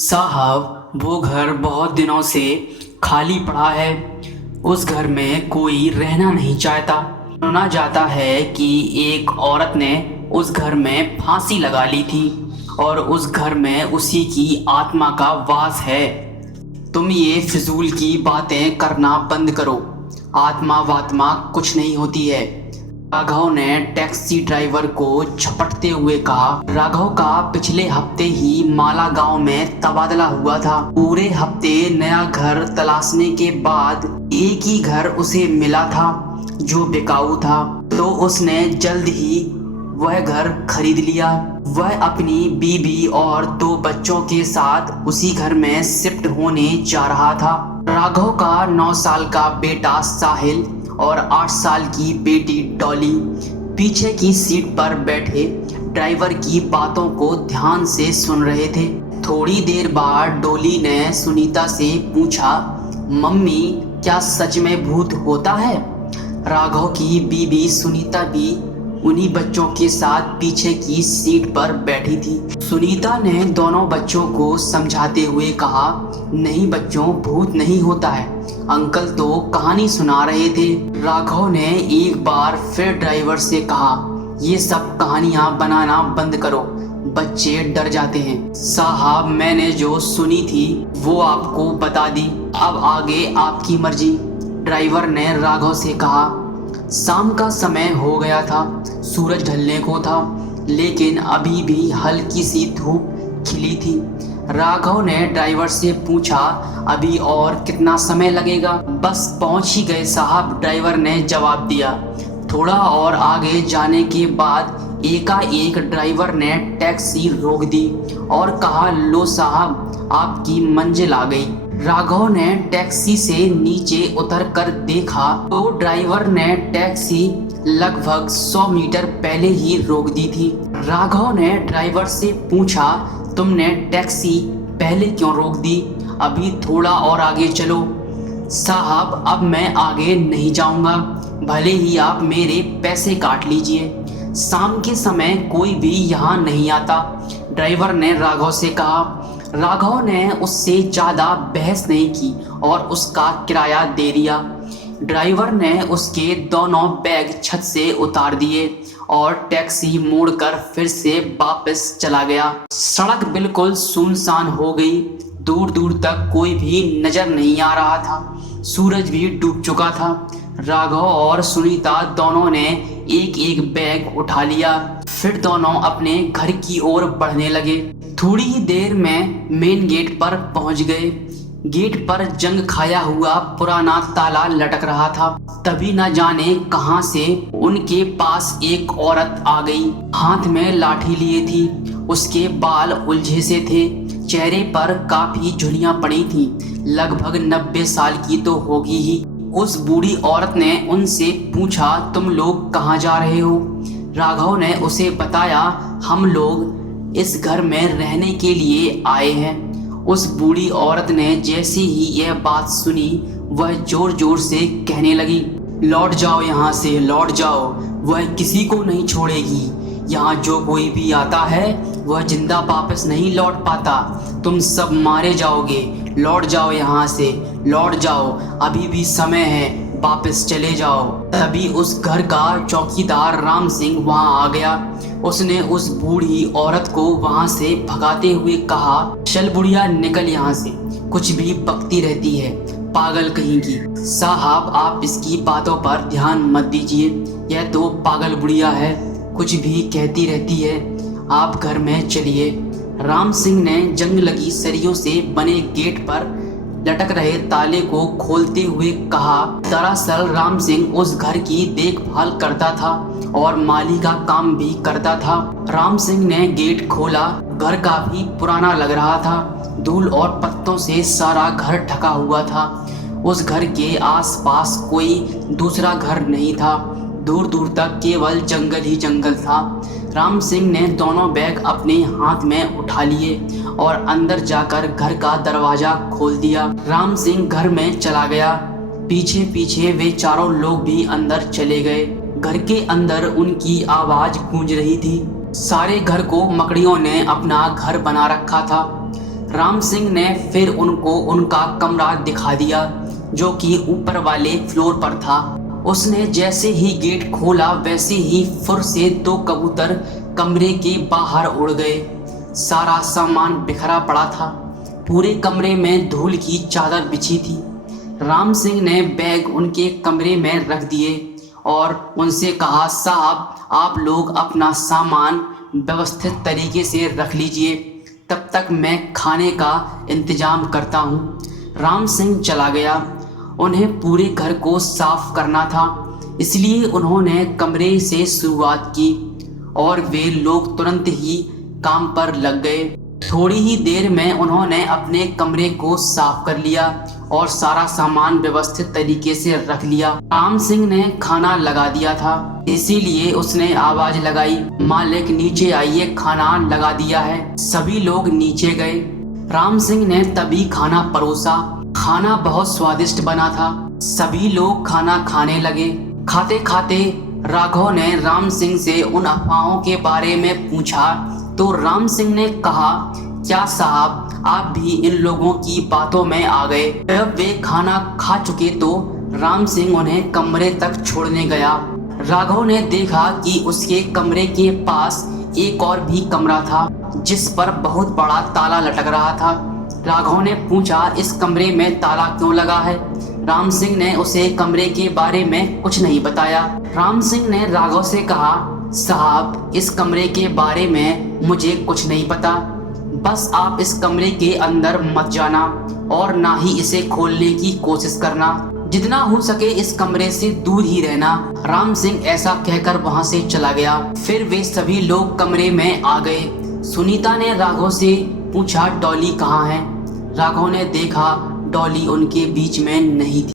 साहब, वो घर बहुत दिनों से खाली पड़ा है। उस घर में कोई रहना नहीं चाहता। सुना जाता है कि एक औरत ने उस घर में फांसी लगा ली थी और उस घर में उसी की आत्मा का वास है। तुम ये फिजूल की बातें करना बंद करो। आत्मा वात्मा कुछ नहीं होती है। राघव ने टैक्सी ड्राइवर को झपटते हुए कहा। राघव का पिछले हफ्ते ही माला गांव में तबादला हुआ था। पूरे हफ्ते नया घर तलाशने के बाद एक ही घर उसे मिला था जो बिकाऊ था, तो उसने जल्द ही वह घर खरीद लिया। वह अपनी बीबी और 2 बच्चों के साथ उसी घर में शिफ्ट होने जा रहा था। राघव का 9 साल का बेटा साहिल और 8 साल की बेटी डॉली पीछे की सीट पर बैठे ड्राइवर की बातों को ध्यान से सुन रहे थे। थोड़ी देर बाद डॉली ने सुनीता से पूछा, मम्मी, क्या सच में भूत होता है? राघव की बीबी सुनीता भी उन्हीं बच्चों के साथ पीछे की सीट पर बैठी थी। सुनीता ने दोनों बच्चों को समझाते हुए कहा, नहीं बच्चों, भूत नहीं होता है। अंकल तो कहानी सुना रहे थे। राघव ने एक बार फिर ड्राइवर से कहा, ये सब कहानियां बनाना बंद करो, बच्चे डर जाते हैं। साहब, मैंने जो सुनी थी वो आपको बता दी, अब आगे आपकी मर्जी। ड्राइवर ने राघव से कहा। शाम का समय हो गया था, सूरज ढलने को था, लेकिन अभी भी हल्की सी धूप खिली थी। राघव ने ड्राइवर से पूछा, अभी और कितना समय लगेगा? बस पहुंच ही गए साहब, ड्राइवर ने जवाब दिया। थोड़ा और आगे जाने के बाद एकाएक ड्राइवर ने टैक्सी रोक दी और कहा, लो साहब, आपकी मंजिल आ गई। राघव ने टैक्सी से नीचे उतर कर देखा तो ड्राइवर ने टैक्सी लगभग 100 मीटर पहले ही रोक दी थी। राघव ने ड्राइवर से पूछा, तुमने टैक्सी पहले क्यों रोक दी? अभी थोड़ा और आगे चलो। साहब, अब मैं आगे नहीं जाऊंगा, भले ही आप मेरे पैसे काट लीजिए। शाम के समय कोई भी यहाँ नहीं आता, ड्राइवर ने राघव से कहा। राघव ने उससे ज़्यादा बहस नहीं की और उसका किराया दे दिया। ड्राइवर ने उसके दोनों बैग छत से उतार दिए और टैक्सी मोड़कर फिर से वापस चला गया। सड़क बिल्कुल सुनसान हो गई। दूर दूर तक कोई भी नजर नहीं आ रहा था। सूरज भी डूब चुका था। राघव और सुनीता दोनों ने एक एक बैग उठा लिया। फिर दोनों अपने घर की ओर बढ़ने लगे। थोड़ी ही देर में मेन गेट पर पहुंच गए। गेट पर जंग खाया हुआ पुराना ताला लटक रहा था। तभी न जाने कहां से उनके पास एक औरत आ गई। हाथ में लाठी लिए थी। उसके बाल उलझे से थे। चेहरे पर काफी झुर्रियां पड़ी थी। लगभग 90 साल की तो होगी ही। उस बूढ़ी औरत ने उनसे पूछा, तुम लोग कहाँ जा रहे हो? राघव ने उसे बताया, हम लोग इस घर में रहने के लिए आए हैं। उस बूढ़ी औरत ने जैसे ही यह बात सुनी, वह जोर जोर से कहने लगी, लौट जाओ यहाँ से, लौट जाओ, वह किसी को नहीं छोड़ेगी। यहाँ जो कोई भी आता है वह जिंदा वापस नहीं लौट पाता। तुम सब मारे जाओगे। लौट जाओ यहाँ से, लौट जाओ, अभी भी समय है, वापस चले जाओ। तभी उस घर का चौकीदार राम सिंह वहाँ आ गया। उसने उस बूढ़ी औरत को वहाँ से भगाते हुए कहा, चल बुढ़िया, निकल यहाँ से, कुछ भी बकती रहती है, पागल कहीं की। साहब, आप इसकी बातों पर ध्यान मत दीजिए, यह तो पागल बुढ़िया है, कुछ भी कहती रहती है। आप घर में चलिए। राम सिंह ने जंग लगी सरियों से बने गेट पर लटक रहे ताले को खोलते हुए कहा। दरअसल राम सिंह उस घर की देखभाल करता था और माली का काम भी करता था। राम सिंह ने गेट खोला। घर काफी पुराना लग रहा था। धूल और पत्तों से सारा घर ढका हुआ था। उस घर के आसपास कोई दूसरा घर नहीं था। दूर दूर तक केवल जंगल ही जंगल था। राम सिंह ने दोनों बैग अपने हाथ में उठा लिए और अंदर जाकर घर का दरवाजा खोल दिया। राम सिंह घर में चला गया। पीछे पीछे वे चारों लोग भी अंदर चले गए। घर के अंदर उनकी आवाज गूंज रही थी। सारे घर को मकड़ियों ने अपना घर बना रखा था। राम सिंह ने फिर उनको उनका कमरा दिखा दिया जो कि ऊपर वाले फ्लोर पर था। उसने जैसे ही गेट खोला वैसे ही फुर से 2 कबूतर कमरे के बाहर उड़ गए। सारा सामान बिखरा पड़ा था। पूरे कमरे में धूल की चादर बिछी थी। राम सिंह ने बैग उनके कमरे में रख दिए और उनसे कहा, साहब आप लोग अपना सामान व्यवस्थित तरीके से रख लीजिए, तब तक मैं खाने का इंतज़ाम करता हूँ। राम सिंह चला गया। उन्हें पूरे घर को साफ करना था, इसलिए उन्होंने कमरे से शुरुआत की और वे लोग तुरंत ही काम पर लग गए। थोड़ी ही देर में उन्होंने अपने कमरे को साफ कर लिया और सारा सामान व्यवस्थित तरीके से रख लिया। राम सिंह ने खाना लगा दिया था, इसीलिए उसने आवाज लगाई, मालिक नीचे आइए, खाना लगा दिया है। सभी लोग नीचे गए। राम सिंह ने तभी खाना परोसा। खाना बहुत स्वादिष्ट बना था। सभी लोग खाना खाने लगे। खाते खाते राघव ने राम सिंह से उन अफवाहों के बारे में पूछा तो राम सिंह ने कहा, क्या साहब आप भी इन लोगों की बातों में आ गए। जब वे खाना खा चुके तो राम सिंह उन्हें कमरे तक छोड़ने गया। राघव ने देखा कि उसके कमरे के पास एक और भी कमरा था जिस पर बहुत बड़ा ताला लटक रहा था। राघव ने पूछा, इस कमरे में ताला क्यों लगा है। राम सिंह ने उसे कमरे के बारे में कुछ नहीं बताया। राम सिंह ने राघव से कहा, साहब इस कमरे के बारे में मुझे कुछ नहीं पता, बस आप इस कमरे के अंदर मत जाना और ना ही इसे खोलने की कोशिश करना, जितना हो सके इस कमरे से दूर ही रहना। राम सिंह ऐसा कहकर वहां से चला गया। फिर वे सभी लोग कमरे में आ गए। सुनीता ने राघव से पूछा, डॉली कहाँ है। राघव ने देखा डॉली उनके बीच में नहीं थी।